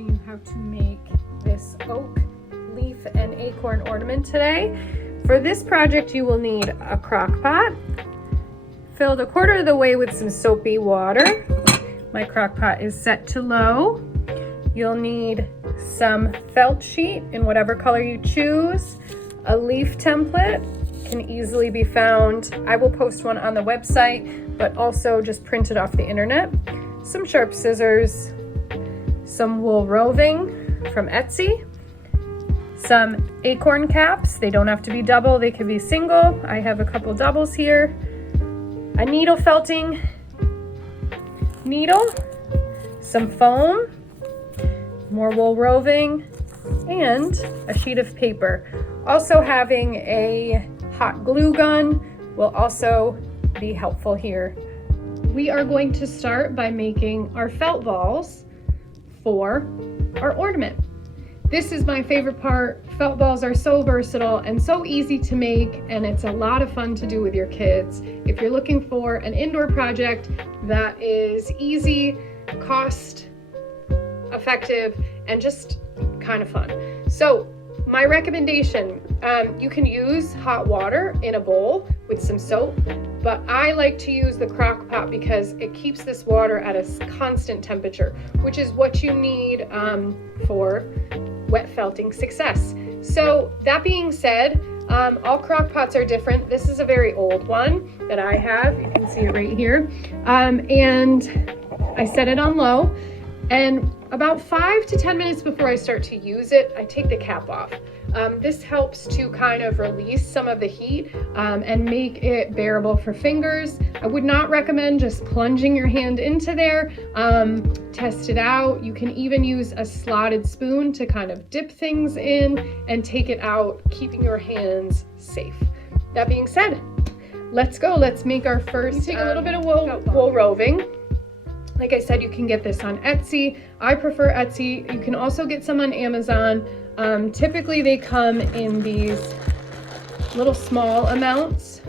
teaching you how to make this oak leaf and acorn ornament today. For this project you will need a crock pot filled a quarter of the way with some soapy water. My crock pot is set to low. You'll need some felt sheet in whatever color you choose. A leaf template can easily be found. I will post one on the website, but also just print it off the internet. Some sharp scissors, some wool roving from Etsy, some acorn caps. They don't have to be double, they can be single. I have a couple doubles here. A needle felting needle, some foam, more wool roving, and a sheet of paper. Also having a hot glue gun will also be helpful here. We are going to start by making our felt balls for our ornament. This is my favorite part. Felt balls are so versatile and so easy to make, and it's a lot of fun to do with your kids. If you're looking for an indoor project that is easy, cost effective, and just kind of fun. So my recommendation, you can use hot water in a bowl with some soap, but I like to use the crock pot because it keeps this water at a constant temperature, which is what you need for wet felting success. So that being said, all crock pots are different. This is a very old one that I have. You can see it right here. And I set it on low. And about 5 to 10 minutes before I start to use it, I take the cap off. This helps to kind of release some of the heat and make it bearable for fingers. I would not recommend just plunging your hand into there. Test it out. You can even use a slotted spoon to kind of dip things in and take it out, keeping your hands safe. That being said, let's go. Let's make our first. You take a little bit of wool roving. Like I said, you can get this on Etsy. I prefer Etsy. You can also get some on Amazon. Typically they come in these little small amounts.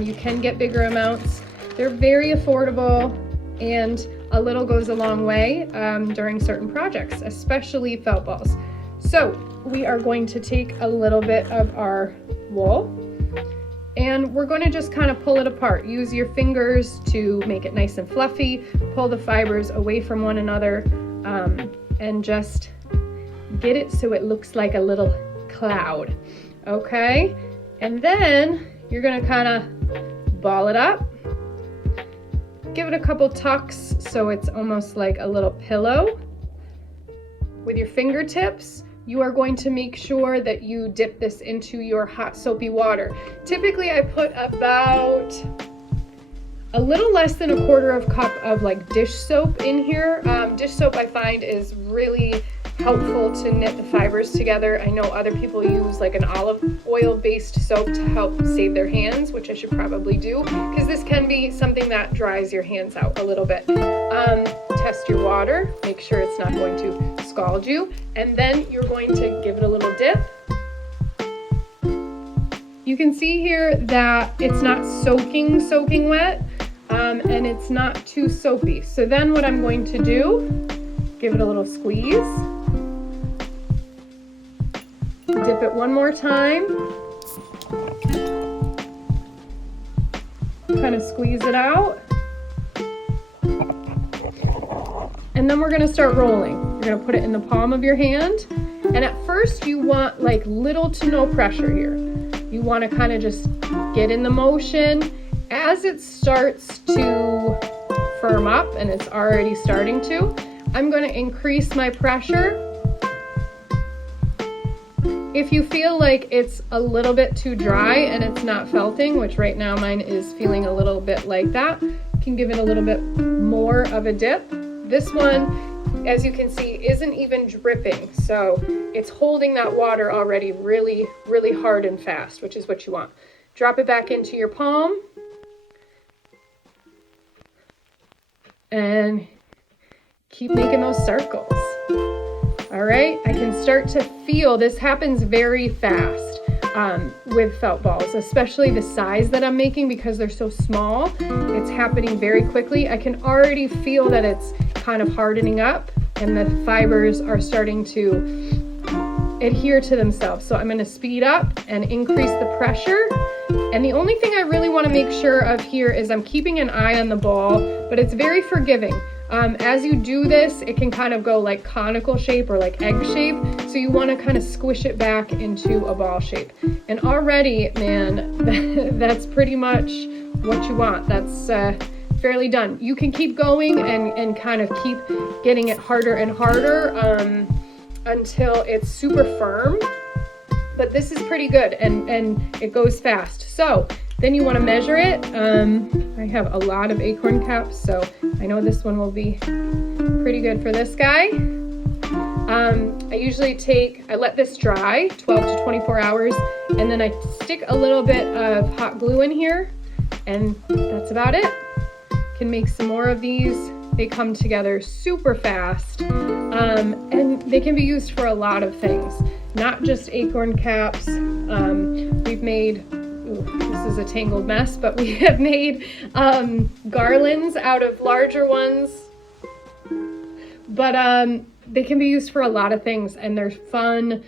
You can get bigger amounts. They're very affordable, and a little goes a long way during certain projects, especially felt balls. So we are going to take a little bit of our wool, and we're going to just kind of pull it apart. Use your fingers to make it nice and fluffy. Pull the fibers away from one another, and just get it so it looks like a little cloud. Okay? And then you're going to kind of ball it up. Give it a couple tucks so it's almost like a little pillow. With your fingertips, you are going to make sure that you dip this into your hot soapy water. Typically I put about a little less than a quarter of a cup of like dish soap in here. Dish soap I find is really helpful to knit the fibers together. I know other people use like an olive oil based soap to help save their hands, which I should probably do because this can be something that dries your hands out a little bit. Test your water, make sure it's not going to scald you, and then you're going to give it a little dip. You can see here that it's not soaking wet, and it's not too soapy. So then what I'm going to do, give it a little squeeze. Dip it one more time. Kind of squeeze it out. And then we're going to start rolling. You're going to put it in the palm of your hand. And at first you want like little to no pressure here. You want to kind of just get in the motion. As it starts to firm up, and it's already starting to, I'm going to increase my pressure. If you feel like it's a little bit too dry and it's not felting, which right now mine is feeling a little bit like that, you can give it a little bit more of a dip. This one, as you can see, isn't even dripping, so it's holding that water already really, really hard and fast, which is what you want. Drop it back into your palm and keep making those circles. All right, I can start to feel this happens very fast with felt balls, especially the size that I'm making because they're so small. It's happening very quickly. I can already feel that it's kind of hardening up. and the fibers are starting to adhere to themselves. So I'm going to speed up and increase the pressure. And the only thing I really want to make sure of here is I'm keeping an eye on the ball, but it's very forgiving. As you do this, it can kind of go like conical shape or like egg shape. So you want to kind of squish it back into a ball shape. And already, man, that's pretty much what you want. That's fairly done. You can keep going and kind of keep getting it harder and harder until it's super firm. But this is pretty good and it goes fast. So then you want to measure it. I have a lot of acorn caps, so I know this one will be pretty good for this guy. I usually I let this dry 12 to 24 hours, and then I stick a little bit of hot glue in here, and that's about it. Can make some more of these. They come together super fast, and they can be used for a lot of things, not just acorn caps. We've made, this is a tangled mess, but we have made garlands out of larger ones, but they can be used for a lot of things, and they're fun.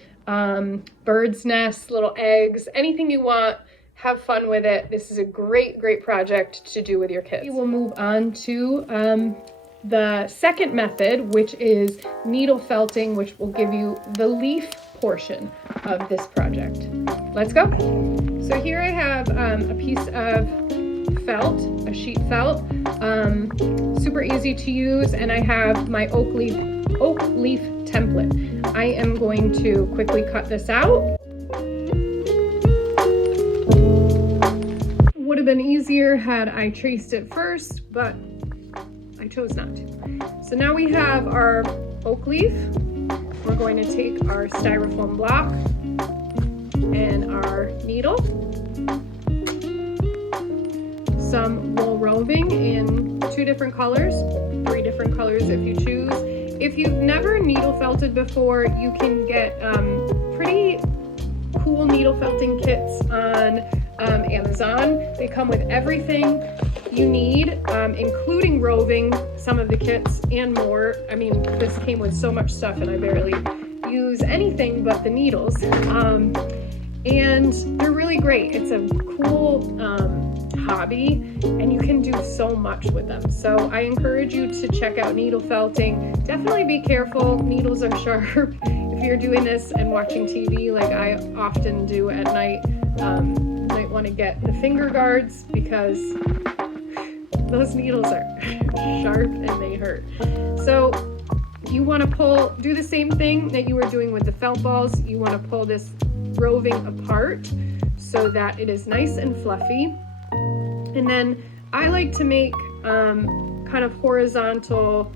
Bird's nests, little eggs, anything you want. Have fun with it. This is a great project to do with your kids. We will move on to the second method, which is needle felting, which will give you the leaf portion of this project. Let's go. So here I have a piece of felt, a sheet felt, super easy to use, and I have my oak leaf template. I am going to quickly cut this out. Would have been easier had I traced it first, but I chose not to. So now we have our oak leaf. We're going to take our styrofoam block and our needle, some wool roving in 2 different colors, 3 different colors if you choose. If you've never needle felted before, you can get pretty cool needle felting kits on Amazon. They come with everything you need, including roving, some of the kits and more. I mean, this came with so much stuff and I barely use anything but the needles. And they're really great. It's a cool hobby and you can do so much with them. So I encourage you to check out needle felting. Definitely be careful. Needles are sharp. If you're doing this and watching TV like I often do at night, you might want to get the finger guards because those needles are sharp and they hurt. So you want to do the same thing that you were doing with the felt balls. You want to pull this roving apart so that it is nice and fluffy. And then I like to make kind of horizontal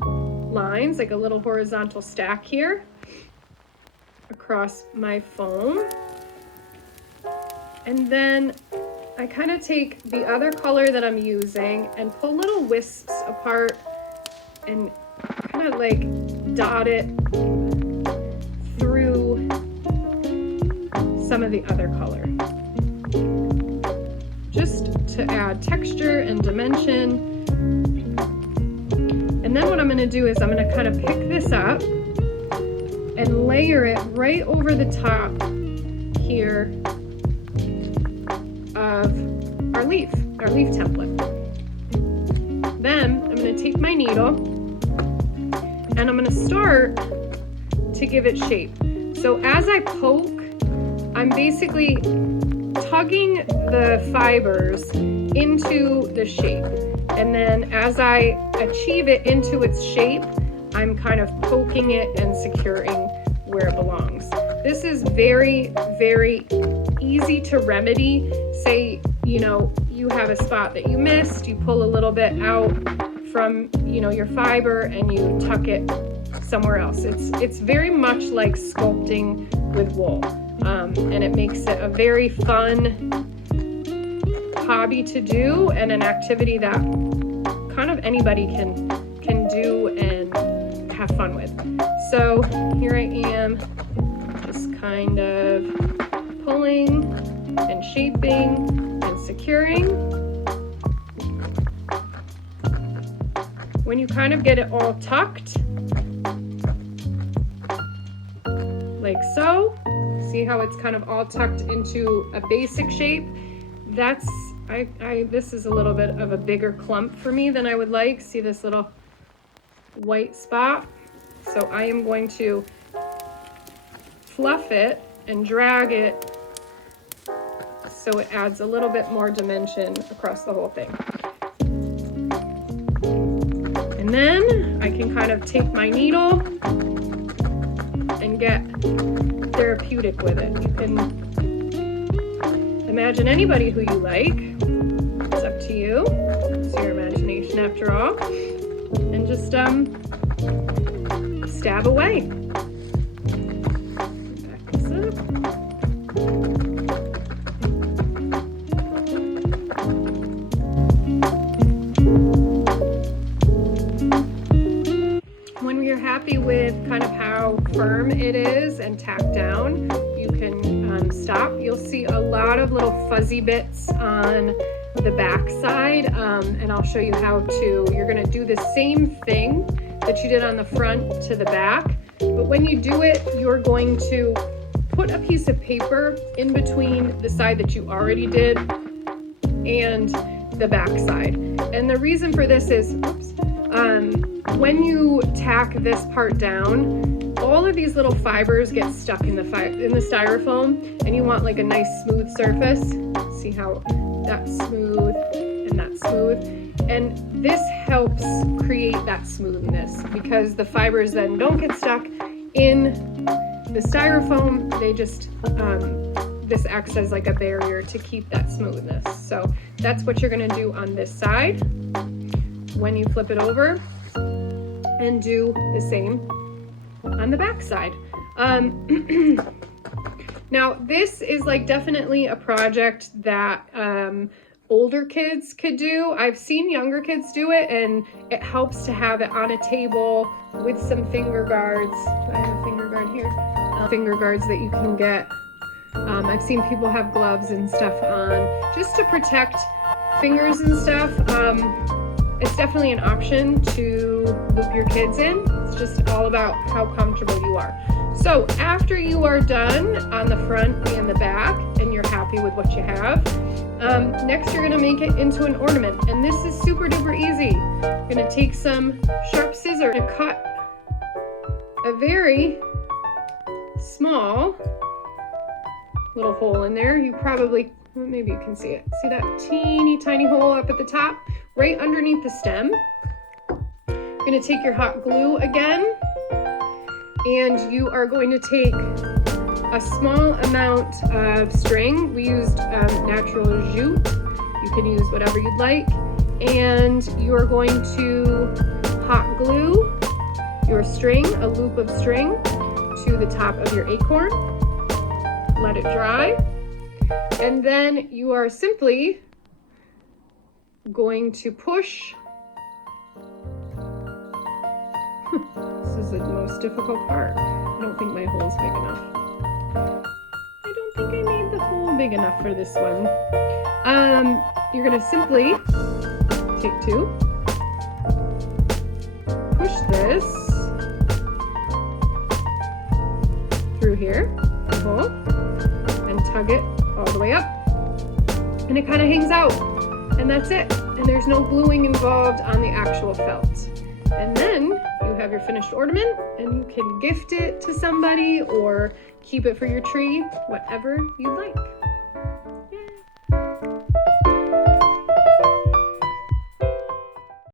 lines, like a little horizontal stack here across my foam. And then I kind of take the other color that I'm using and pull little wisps apart and kind of like dot it through some of the other color, just to add texture and dimension. And then what I'm going to do is I'm going to kind of pick this up and layer it right over the top here of our leaf template. Then I'm going to take my needle and I'm going to start to give it shape. So as I poke, I'm basically tugging the fibers into the shape. And then as I achieve it into its shape, I'm kind of poking it and securing where it belongs. This is very, very easy to remedy. Say, you have a spot that you missed, you pull a little bit out from, your fiber and you tuck it somewhere else. It's very much like sculpting with wool. And it makes it a very fun hobby to do and an activity that kind of anybody can do and have fun with. So here I am, just kind of pulling and shaping and securing. When when you kind of get it all tucked, like so, see how it's kind of all tucked into a basic shape? That's, this is a little bit of a bigger clump for me than I would like. See this little white spot? So I am going to fluff it and drag it so it adds a little bit more dimension across the whole thing. And then I can kind of take my needle and get therapeutic with it. You can imagine anybody who you like. It's up to you. It's your imagination after all. And just stab away. Back this up. When you're happy with kind of how firm it is and tacked down, you can stop. You'll see a lot of little fuzzy bits on the back side, and I'll show you how to. You're going to do the same thing that you did on the front to the back, but when you do it, you're going to put a piece of paper in between the side that you already did and the back side. And the reason for this is, when you tack this part down, all of these little fibers get stuck in the styrofoam, and you want like a nice smooth surface. See how that's smooth and that's smooth, and this helps create that smoothness because the fibers then don't get stuck in the styrofoam. They just this acts as like a barrier to keep that smoothness. So that's what you're going to do on this side when you flip it over, and do the same on the back side. Now this is like definitely a project that older kids could do. I've seen younger kids do it, and it helps to have it on a table with some finger guards. Do I have a finger guard here? Finger guards that you can get. I've seen people have gloves and stuff on just to protect fingers and stuff. It's definitely an option to loop your kids in. It's just all about how comfortable you are. So after you are done on the front and the back and you're happy with what you have, next you're gonna make it into an ornament. And this is super duper easy. You're gonna take some sharp scissors and cut a very small little hole in there. You probably, well, maybe you can see it. See that teeny tiny hole up at the top? Right underneath the stem. You're gonna take your hot glue again, and you are going to take a small amount of string. We used natural jute. You can use whatever you'd like. And you are going to hot glue your string, a loop of string, to the top of your acorn. Let it dry. And then you are simply going to push. This is the most difficult part. I don't think my hole is big enough. I don't think I made the hole big enough for this one. You're gonna simply take two, push this through here, the hole, and tug it all the way up. And it kind of hangs out. And that's it. And there's no gluing involved on the actual felt. And then you have your finished ornament, and you can gift it to somebody or keep it for your tree, whatever you like.